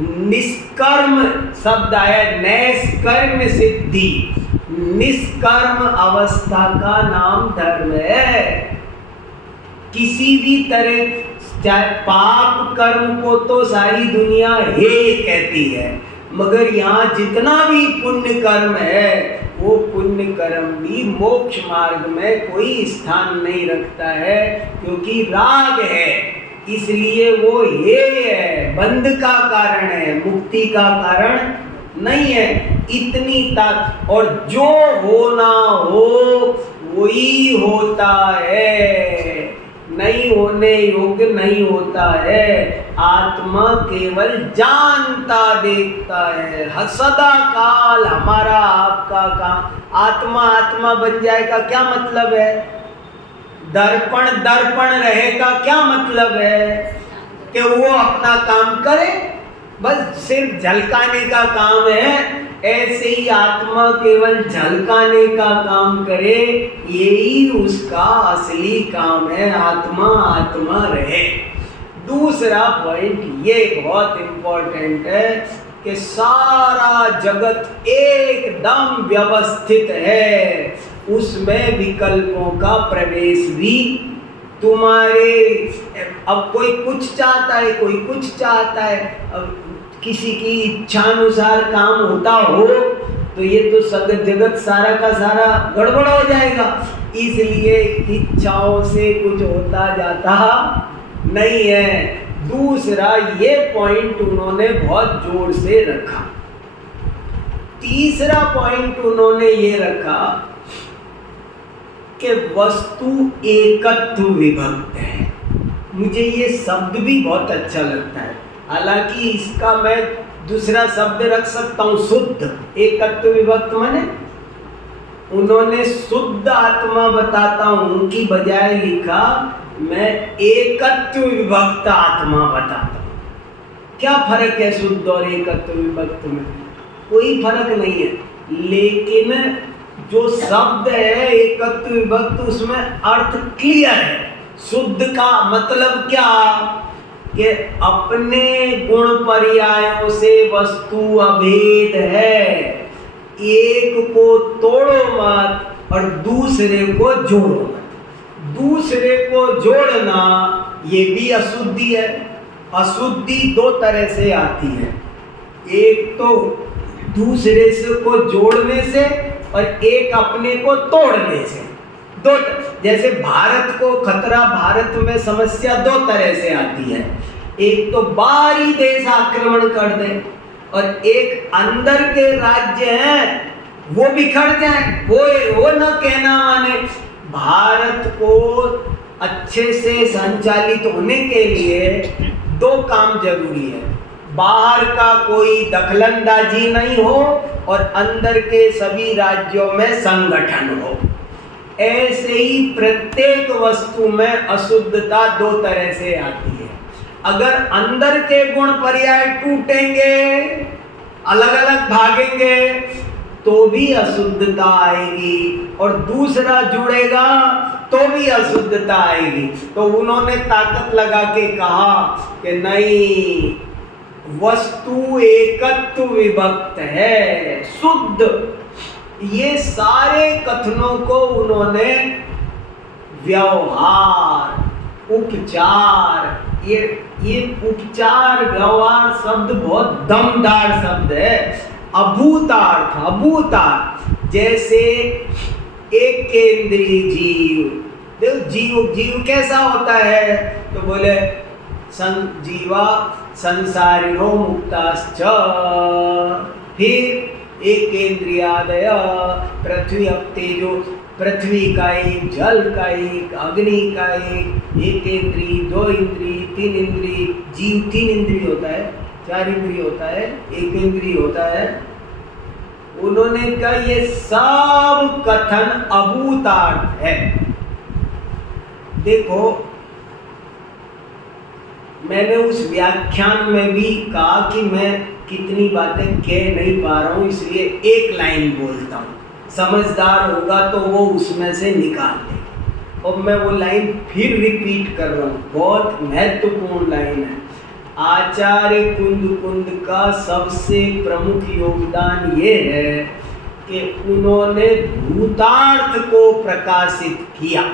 निष्कर्म शब्द आया, नैष्कर्म सिद्धि, निष्कर्म अवस्था का नाम धर्म है। किसी भी तरह, चाहे पाप कर्म को तो सारी दुनिया हे कहती है, मगर यहाँ जितना भी पुण्य कर्म है वो पुण्य कर्म भी मोक्ष मार्ग में कोई स्थान नहीं रखता है, क्योंकि राग है, इसलिए वो हे है, बंध का कारण है, मुक्ति का कारण नहीं है। इतनी तक, और जो होना हो वही होता है, नहीं होने योग्य नहीं होता है। आत्मा केवल जानता देखता है, सदा काल हमारा आपका काम। आत्मा आत्मा बन जाएगा क्या मतलब है? दर्पण दर्पण रहेगा क्या मतलब है? कि वो अपना काम करे, बस सिर्फ झलकाने का काम है। ऐसे ही आत्मा केवल झलकाने का काम करे, यही उसका असली काम है। आत्मा आत्मा रहे। दूसरा पॉइंट ये बहुत इंपॉर्टेंट है कि सारा जगत एकदम व्यवस्थित है, उसमें विकल्पों का प्रवेश भी तुम्हारे, अब कोई कुछ चाहता है, कोई कुछ चाहता है, अब किसी की इच्छा अनुसार काम होता हो तो ये तो जगत सारा का सारा गड़बड़ हो जाएगा। इसलिए इच्छाओं से कुछ होता जाता नहीं है। दूसरा ये पॉइंट उन्होंने बहुत जोर से रखा। तीसरा पॉइंट उन्होंने ये रखा कि वस्तु एकत्व विभक्त है। मुझे ये शब्द भी बहुत अच्छा लगता है, हालांकि इसका मैं दूसरा शब्द रख सकता हूँ, शुद्ध। एकत्व विभक्त माने उन्होंने शुद्ध आत्मा बताता हूँ की बजाय लिखा मैं एकत्व विभक्त आत्मा बताता हूँ। क्या फर्क है शुद्ध और एकत्व विभक्त में? कोई फर्क नहीं है, लेकिन जो शब्द है एकत्व विभक्त उसमें अर्थ क्लियर है। शुद्ध का मतलब क्या कि अपने गुण पर्यायों से वस्तु अभेद है, एक को तोड़ो मत और दूसरे को जोड़ो मत। दूसरे को जोड़ना ये भी अशुद्धि है। अशुद्धि 2 तरह से आती है, एक तो दूसरे से को जोड़ने से और एक अपने को तोड़ने से। जैसे भारत को खतरा, भारत में समस्या 2 तरह से आती है, एक तो बाहरी देश आक्रमण कर दे और एक अंदर के राज्य हैं वो बिखर जाए। वो न कहना माने। भारत को अच्छे से संचालित होने के लिए 2 काम जरूरी है, बाहर का कोई दखलंदाजी नहीं हो और अंदर के सभी राज्यों में संगठन हो। ऐसे ही प्रत्येक वस्तु में अशुद्धता 2 तरह से आती है। अगर अंदर के गुण पर्याय टूटेंगे, अलग अलग भागेंगे तो भी अशुद्धता आएगी, और दूसरा जुड़ेगा तो भी अशुद्धता आएगी। तो उन्होंने ताकत लगा के कहा कि नहीं, वस्तु एकत्व विभक्त है, शुद्ध। ये सारे कथनों को उन्होंने व्यवहार, उपचार, ये उपचार व्यवहार शब्द बहुत दमदार शब्द है। अभूतार्थ, अभूतार्थ, जैसे एक केंद्रीय जीव। देखो जीव कैसा होता है, तो बोले जीवा संसारिणो मुक्ताश्च, फिर एक केंद्रियादय, पृथ्वी अब तेजो, पृथ्वी का एक, जल का एक, अग्नि का एक इंद्रिय, दो इंद्रिय, तीन इंद्रिय। जीव 3 इंद्रिय होता है, 4 इंद्रिय होता है, एक इंद्रिय होता है। उन्होंने कहा ये सब कथन अभूतार्थ है। देखो मैंने उस व्याख्यान में भी कहा कि मैं कितनी बातें कह नहीं पा रहा हूँ, इसलिए एक लाइन बोलता हूँ, समझदार होगा तो वो उसमें से निकाल ले। और मैं वो लाइन फिर रिपीट कर रहा हूँ, बहुत महत्वपूर्ण लाइन है। आचार्य कुंद का सबसे प्रमुख योगदान ये है कि उन्होंने भूतार्थ को प्रकाशित किया।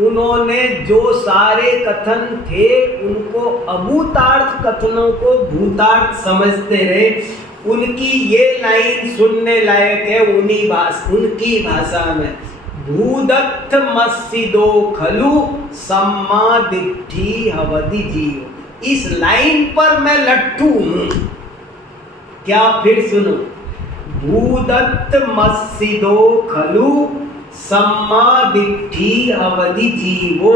उन्होंने जो सारे कथन थे उनको अभूतार्थ कथनों को भूतार्थ समझते रहे। उनकी ये लाइन सुनने लायक है, उनकी भाषा में, भूदत्त मस्सिदो खलु सम्मा दिट्ठी हवदि जीव। इस लाइन पर मैं लट्ठू हूं। क्या, फिर सुनो, भूदत्त मस्सिदो खलु सम्मा दिट्ठी अवधि जीवो।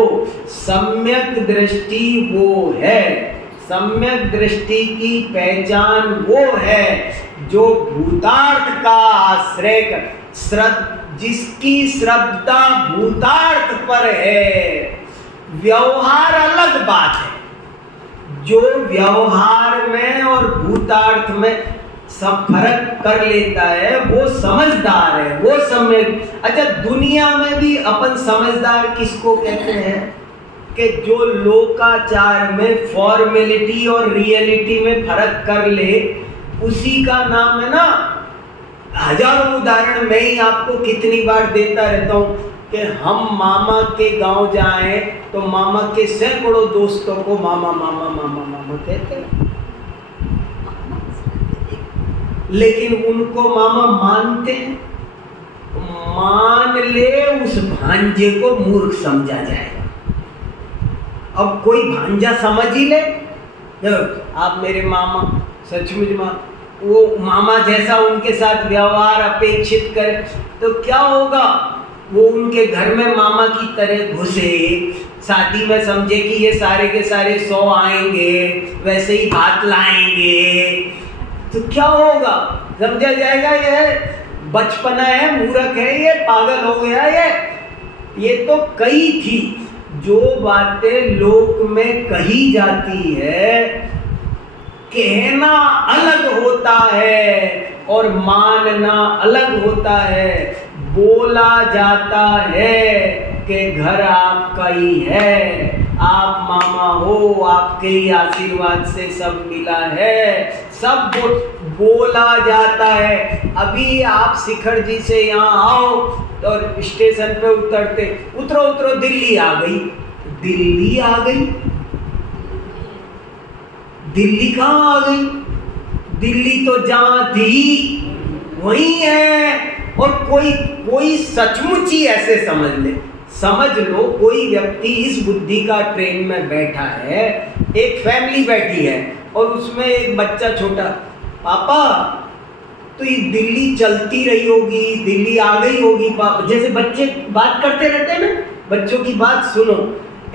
सम्यक दृष्टि वो है, सम्यक दृष्टि की पहचान वो है जो भूतार्थ का आश्रय कर, जिसकी श्रद्धा भूतार्थ पर है। व्यवहार अलग बात है, जो व्यवहार में और भूतार्थ में सब फर्क कर लेता है वो समझदार है, वो समझ। अच्छा, दुनिया में भी अपन समझदार किसको कहते हैं कि जो लोकाचार में फॉर्मेलिटी और रियलिटी में फर्क कर ले, उसी का नाम है ना। हजारों उदाहरण मैं ही आपको कितनी बार देता रहता हूँ कि हम मामा के गांव जाएं तो मामा के सैकड़ों दोस्तों को मामा मामा मामा मामा कहते हैं, लेकिन उनको मामा मानते हैं। मान ले उस भांजे को मूर्ख समझा जाएगा। अब कोई भांजा समझ ही ले, आप मेरे मामा, सचमुच वो मामा जैसा उनके साथ व्यवहार अपेक्षित करे तो क्या होगा। वो उनके घर में मामा की तरह घुसे, शादी में समझे कि ये सारे के सारे 100 आएंगे, वैसे ही बात लाएंगे, तो क्या होगा, समझा जाएगा ये बचपना है, मूर्ख है, ये पागल हो गया। ये तो कई थी जो बातें लोक में कही जाती है, कहना अलग होता है और मानना अलग होता है। बोला जाता है कि घर आपका ही है, आप मामा हो, आपके ही आशीर्वाद से सब मिला है, सब बोला जाता है। अभी आप शिखर जी से यहाँ आओ और स्टेशन पे उतरते, उतरो दिल्ली आ गई। दिल्ली आ गई, दिल्ली कहाँ आ गई? दिल्ली तो जहाँ थी वही है। और कोई सचमुच ही ऐसे समझ लो, कोई व्यक्ति इस बुद्धि का ट्रेन में बैठा है, एक फैमिली बैठी है और उसमें एक बच्चा छोटा, पापा तो ये दिल्ली चलती रही होगी, दिल्ली आ गई होगी पापा, जैसे बच्चे बात करते रहते हैं ना, बच्चों की बात सुनो।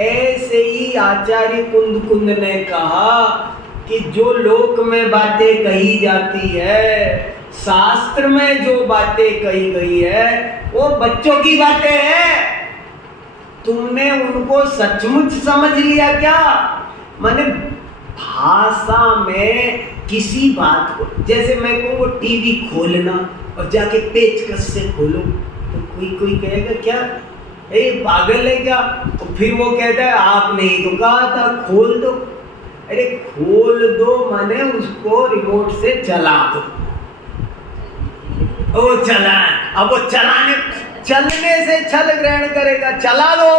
ऐसे ही आचार्य कुंद ने कहा कि जो लोक में बातें कही जाती है, शास्त्र में जो बातें कही गई है, वो बच्चों की बातें हैं। तुमने उनको सचमुच समझ लिया क्या? माने भाषा में किसी बात को, जैसे मैं कहूँ वो टीवी खोलना और जाके पेचकस से खोलो, तो कोई कहेगा क्या, ए पागल है क्या? तो फिर वो कहता है आपने ही तो कहा था खोल दो। अरे खोल दो माने उसको रिमोट से चला दो। वो चला, अब वो चलने से छल ग्रहण करेगा, चला दो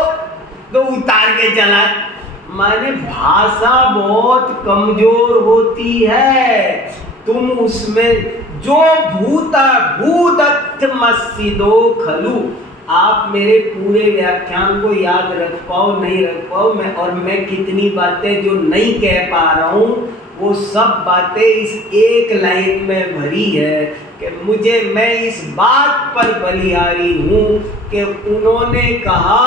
तो उतार के चला। माने भाषा बहुत कमजोर होती है। तुम उसमें जो भूदत्त मस्सिदो खलु, आप मेरे पूरे व्याख्यान को याद रख पाओ नहीं रख पाओ, मैं कितनी बातें जो नहीं कह पा रहा हूँ वो सब बातें इस एक लाइन में भरी है कि मैं इस बात पर बलिहारी हूँ कि उन्होंने कहा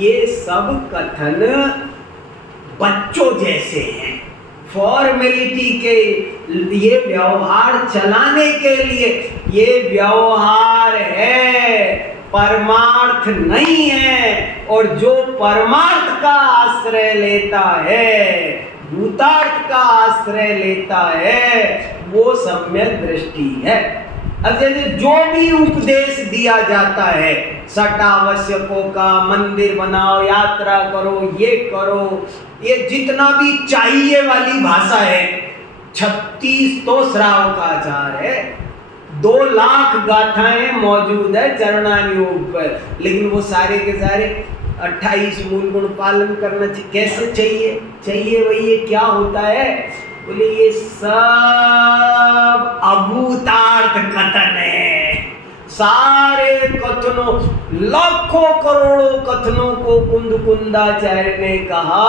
ये सब कथन बच्चों जैसे हैं, फॉर्मेलिटी के, ये व्यवहार चलाने के लिए, ये व्यवहार है, परमार्थ नहीं है। और जो परमार्थ का आश्रय लेता है, भूतार्थ का आश्रय लेता है, वो सम्यक दृष्टि है। अब जैसे जो भी उपदेश दिया जाता है, सटावश्यकों का, मंदिर बनाओ, यात्रा करो, ये करो, ये जितना भी चाहिए वाली भाषा है, 36 तो श्रावकाचार है, 2 लाख गाथाएं मौजूद है चरणानुयोग पर, लेकिन वो सारे के सारे 28 मूल गुण पालन करना चाहिए। कैसे चाहिए वही ये क्या होता है? बोले ये सब अभूतार्थ कथन है। सारे कथनों, लाखों करोड़ों कथनों को कुंदाचार्य ने कहा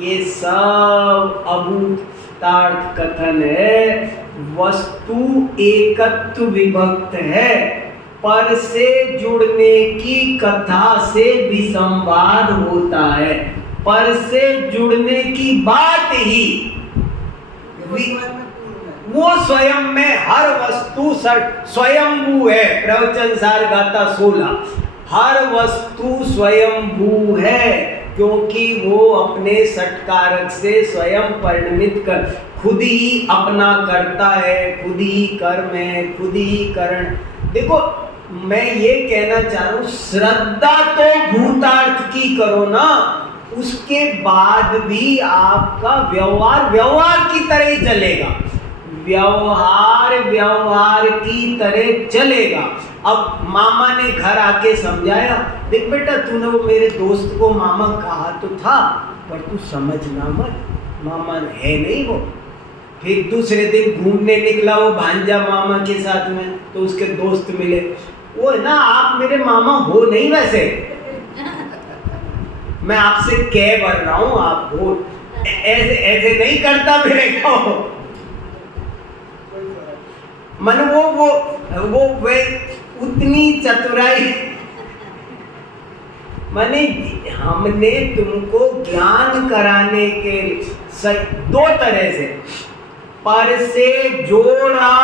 ये सब अभूतार्थ कथन है। वस्तु एकत्व विभक्त है, पर से जुड़ने की कथा से विसंवाद होता है। पर से जुड़ने की बात ही वो स्वयं में हर वस्तु स्वयंभू है। प्रवचन सार गाथा 16, हर वस्तु स्वयंभू है, क्योंकि वो अपने सटकारक से स्वयं परिणमित कर खुद ही अपना करता है, खुद ही कर्म है, खुद ही करण। देखो मैं ये कहना चाह रहा हूं, श्रद्धा तो भूतार्थ की करो ना, उसके बाद भी आपका व्यवहार की तरह ही चलेगा, व्यवहार की तरह चलेगा। अब मामा ने घर आके समझाया, देख बेटा तूने वो मेरे दोस्त को मामा कहा तो था, पर तू समझना मत, मामा है नहीं वो। फिर दूसरे दिन घूमने निकला वो भांजा मामा के साथ में, तो उसके दोस्त मिले, वो है ना आप मेरे मामा हो नहीं, वैसे मैं आपसे कह बढ़ रहा हूं, आप हो ऐसे नहीं करता मेरे को। मन वो वे उतनी चतुराई, माने हमने तुमको ज्ञान कराने के दो तरह से, पर से जोड़ा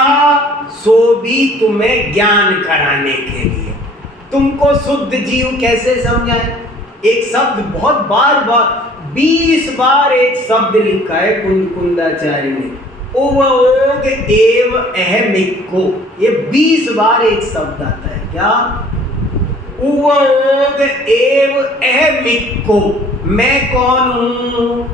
सो भी तुम्हें ज्ञान कराने के लिए। तुमको शुद्ध जीव कैसे समझाए? एक शब्द बहुत बार 20 बार एक शब्द लिखा है कुंदाचार्य ने, उवोग एव अहमिको, ये 20 बार एक शब्द आता है। क्या? उवोग एव अहमिको, मैं कौन हूं?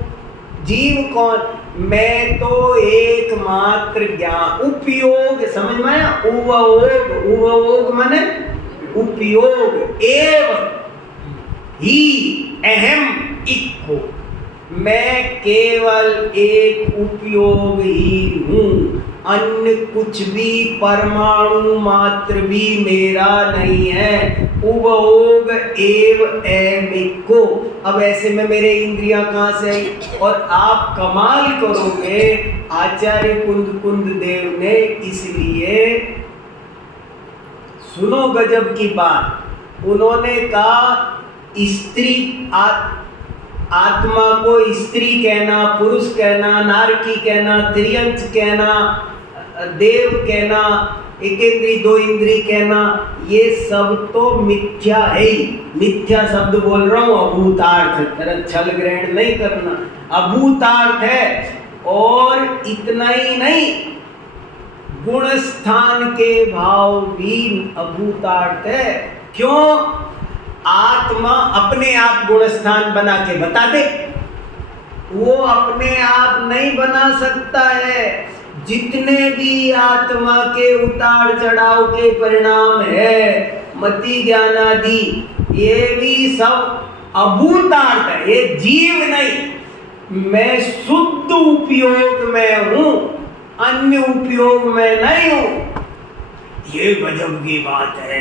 जीव कौन? मैं तो एकमात्र ज्ञान, उपयोग, समझ में आया? उवोग माने उपयोग, एव ही अहम इको, मैं केवल एक उपयोग ही हूँ, अन्य कुछ भी परमाणु मात्र भी मेरा नहीं है। उवोग एव अहमिको। अब ऐसे में मेरे इंद्रियां कहाँ से आई? और आप कमाल करोगे, आचार्य कुंद देव ने इसलिए, सुनो गजब की बात, उन्होंने कहा स्त्री आत्मा को स्त्री कहना, पुरुष कहना, नारकी कहना, त्रियंच कहना, देव कहना, एक इंद्री दो इंद्री कहना, ये सब तो मिथ्या है ही। मिथ्या शब्द बोल रहा हूँ, अभूतार्थ, छल ग्रहण नहीं करना, अभूतार्थ है। और इतना ही नहीं, गुण स्थान के भाव भी अभूतार्थ है। क्यों? आत्मा अपने आप गुण स्थान बना के बता दे, वो अपने आप नहीं बना सकता है। जितने भी आत्मा के उतार चढ़ाव के परिणाम है, मति ज्ञान आदि, ये भी सब अभूतार्थ है, ये जीव नहीं। मैं शुद्ध उपयोग में हूं, अन्य उपयोग में नहीं हूं। ये गजब की बात है।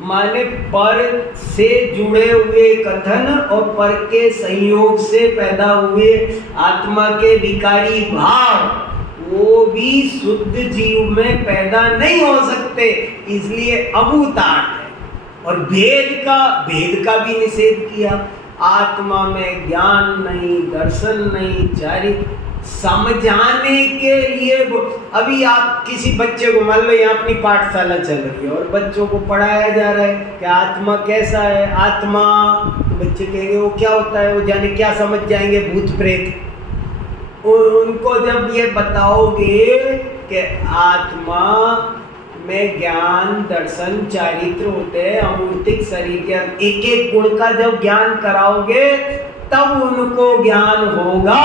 माने पर से जुड़े हुए कथन और पर के संयोग से पैदा हुए आत्मा के विकारी भाव वो भी शुद्ध जीव में पैदा नहीं हो सकते, इसलिए अभूतार्थ है। और भेद का भी निषेध किया। आत्मा में ज्ञान नहीं, दर्शन नहीं, चारित्र समझाने के लिए। अभी आप किसी बच्चे को, मान लो यहाँ अपनी पाठशाला चल रही है और बच्चों को पढ़ाया जा रहा है कि आत्मा कैसा है, आत्मा, तो बच्चे कहेंगे वो क्या होता है, वो जाने क्या समझ जाएंगे, भूत प्रेत। उनको जब ये बताओगे कि आत्मा में ज्ञान, दर्शन, चारित्र होते हैं, अमूर्तिक शरीर के एक एक गुण का जब ज्ञान कराओगे तब उनको ज्ञान होगा।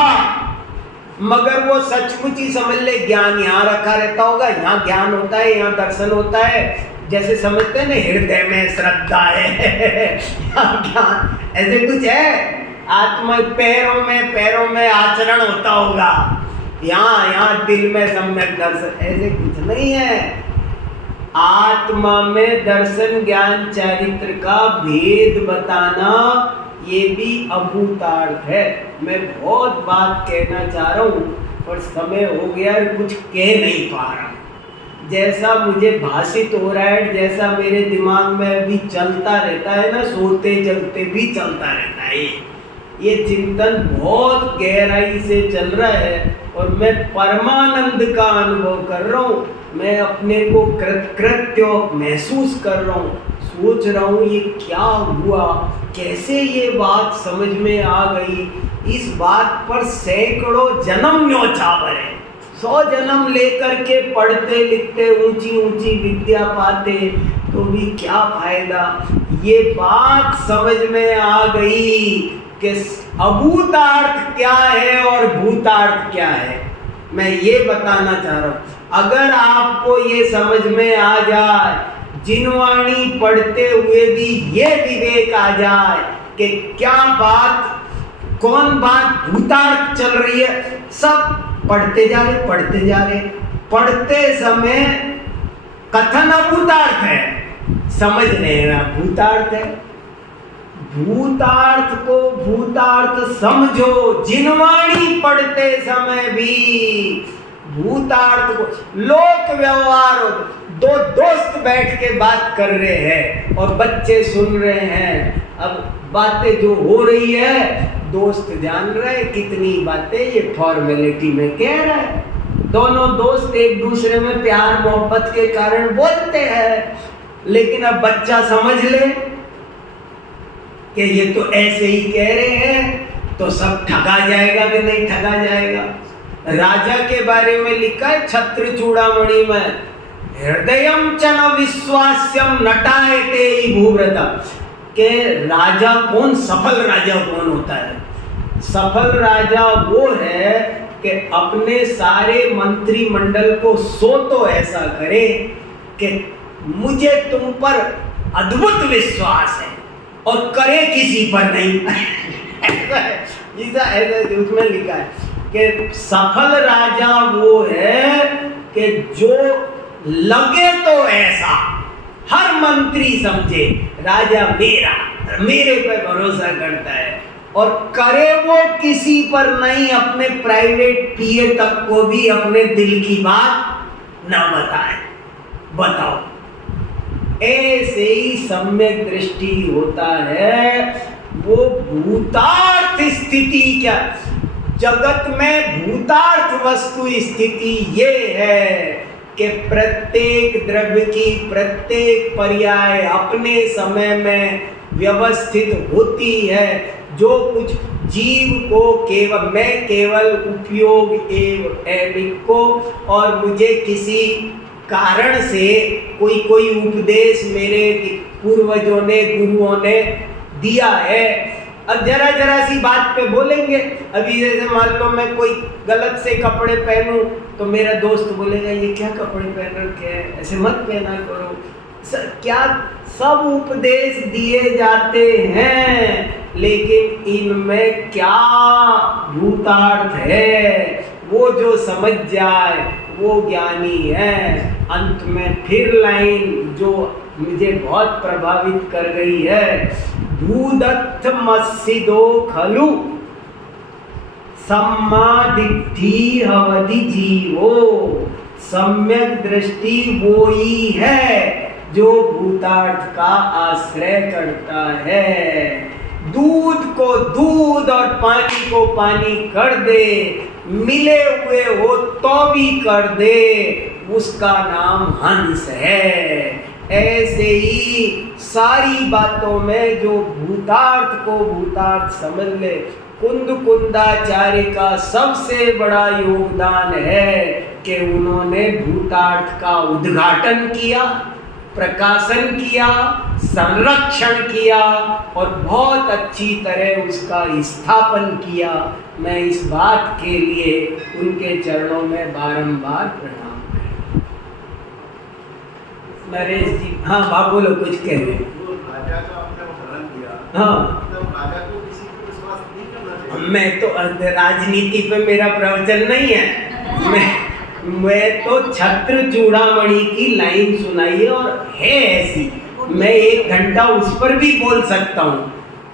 मगर वो सचमुच ही समझ ले ज्ञान यहाँ रखा रहता होगा, यहाँ ज्ञान होता है, यहाँ दर्शन होता है। जैसे समझते हैं ना, हृदय में श्रद्धा है ज्ञान, ऐसे कुछ है। आत्मा पैरों में आचरण होता होगा, यहाँ दिल में सम्यक दर्शन, ऐसे कुछ नहीं है। आत्मा में दर्शन, ज्ञान, चारित्र का भेद बताना ये भी अभूतार्थ है। मैं बहुत बात कहना चाह रहा हूँ पर समय हो गया, कुछ कह नहीं पा रहा। जैसा मुझे भाषित हो रहा है, जैसा मेरे दिमाग में अभी चलता रहता है ना, सोते जगते भी चलता रहता है, ये चिंतन बहुत गहराई से चल रहा है और मैं परमानंद का अनुभव कर रहा हूँ। मैं अपने को कृत्य महसूस कर रहा हूँ, सोच रहा हूँ ये क्या हुआ, कैसे ये बात समझ में आ गई। इस बात पर सैकड़ों जन्म न्योछावर है। 100 जन्म लेकर के पढ़ते लिखते ऊंची ऊंची विद्या पाते तो भी क्या फायदा। ये बात समझ में आ गई कि अभूतार्थ क्या है और भूतार्थ क्या है। मैं ये बताना चाह रहा हूँ, अगर आपको ये समझ में आ जाए, जिनवाणी पढ़ते हुए भी ये विवेक आ जाए कि क्या बात, कौन बात भूतार्थ चल रही है, सब पढ़ते जा रहे, पढ़ते समय कथन अभूतार्थ है, समझ नहीं रहा भूतार्थ है। भूतार्थ को भूतार्थ समझो, जिनवाणी पढ़ते समय भी भूतार्थ को। लोक व्यवहार, दो दोस्त बैठ के बात कर रहे हैं और बच्चे सुन रहे हैं। अब बातें जो हो रही है दोस्त जान रहे कितनी बातें ये फॉर्मेलिटी में कह रहा है। दोनों दोस्त एक दूसरे में प्यार मोहब्बत के कारण बोलते हैं, लेकिन अब बच्चा समझ ले कि ये तो ऐसे ही कह रहे हैं, तो सब ठगा जाएगा कि नहीं ठगा जाएगा। राजा के बारे में लिखा है छत्र चूड़ामणि में, हृदयम च न विश्वास्यम नटायते ही भूव्रता, के राजा कौन, सफल राजा कौन होता है। सफल राजा वो है कि अपने सारे मंत्रिमंडल को सो तो ऐसा करे कि मुझे तुम पर अद्भुत विश्वास है और करे किसी पर नहीं ऐसा उसमें लिखा है कि सफल राजा वो है कि जो लगे तो ऐसा हर मंत्री समझे राजा मेरे पे भरोसा करता है, और करे वो किसी पर नहीं, अपने प्राइवेट पीए तक को भी अपने दिल की बात ना बताए। बताओ, ऐसे ही सम्यक दृष्टि होता है। वो भूतार्थ स्थिति क्या, जगत में भूतार्थ वस्तु स्थिति ये है कि प्रत्येक द्रव्य की प्रत्येक पर्याय अपने समय में व्यवस्थित होती है। जो कुछ जीव को केवल उपयोग एवं ऐबिक को, और मुझे किसी कारण से कोई उपदेश मेरे पूर्वजों ने, गुरुओं ने दिया है अब जरा जरा सी बात पे बोलेंगे। अभी जैसे मान लो मैं कोई गलत से कपड़े पहनूं तो मेरा दोस्त बोलेगा ये क्या कपड़े पहन रखे हैं, ऐसे मत पहना करो। क्या सब उपदेश दिए जाते हैं, लेकिन इनमें क्या भूतार्थ है वो जो समझ जाए वो ज्ञानी है। अंत में फिर लाइन जो मुझे बहुत प्रभावित कर गई है, भूदत्थ मस्सिदो खलु सम्मादिद्धि हवदि जीवो। सम्यक दृष्टि वो ही है जो भूतार्थ का आश्रय करता है। दूध को दूध और पानी को पानी कर दे, मिले हुए हो तो भी कर दे, उसका नाम हंस है। ऐसे ही सारी बातों में जो भूतार्थ को भूतार्थ समझ ले, कुंद कुंदाचार्य का सबसे बड़ा योगदान है कि उन्होंने भूतार्थ का उद्घाटन किया, प्रकाशन किया, संरक्षण किया और बहुत अच्छी तरह उसका स्थापन किया। मैं इस बात के लिए उनके चरणों में बारंबार प्रणाम करता हूं। नरेश जी, हाँ बाप बोलो, कुछ कह रहे हैं। राजा का आपने उदाहरण दिया, हाँ, तो राजा को किसी पर विश्वास नहीं करना चाहिए। मैं तो राजनीति पे मेरा प्रवचन नहीं है, मैं तो छत्र चूड़ामणि की लाइन सुनाई और है ऐसी, मैं 1 घंटा उस पर भी बोल सकता हूँ।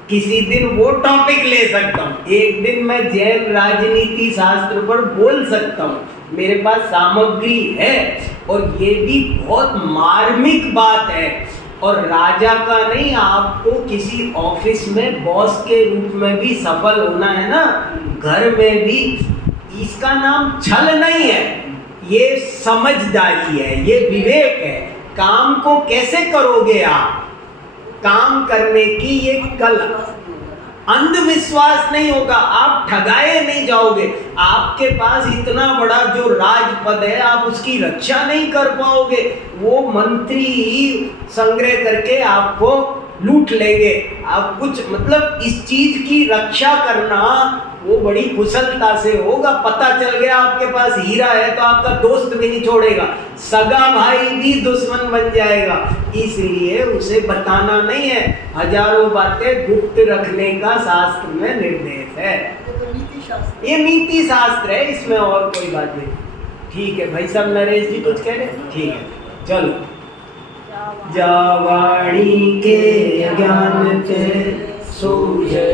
किसी दिन वो टॉपिक ले सकता हूँ, एक दिन मैं जैन राजनीति शास्त्र पर बोल सकता हूँ, मेरे पास सामग्री है। और ये भी बहुत मार्मिक बात है। और राजा का नहीं, आपको किसी ऑफिस में बॉस के रूप में भी सफल होना है ना, घर में भी, इसका नाम छल नहीं है, ये समझदारी है, ये विवेक है। काम को कैसे करोगे आप, काम करने की ये कला, अंधविश्वास नहीं होगा, आप ठगाए नहीं जाओगे। आपके पास इतना बड़ा जो राजपद है, आप उसकी रक्षा नहीं कर पाओगे, वो मंत्री ही संग्रह करके आपको लूट लेंगे। आप कुछ मतलब इस चीज की रक्षा करना वो बड़ी कुशलता से होगा। पता चल गया आपके पास हीरा है तो आपका दोस्त भी नहीं छोड़ेगा, सगा भाई भी दुश्मन बन जाएगा। इसलिए उसे बताना नहीं है, हजारों बातें गुप्त रखने का शास्त्र में निर्देश है। ये नीति शास्त्र है, इसमें और कोई बात नहीं। ठीक है भाई साहब, नरेश जी कुछ कह रहे हैं? ठीक है, चलो। जावाणी के ज्ञान के सूझे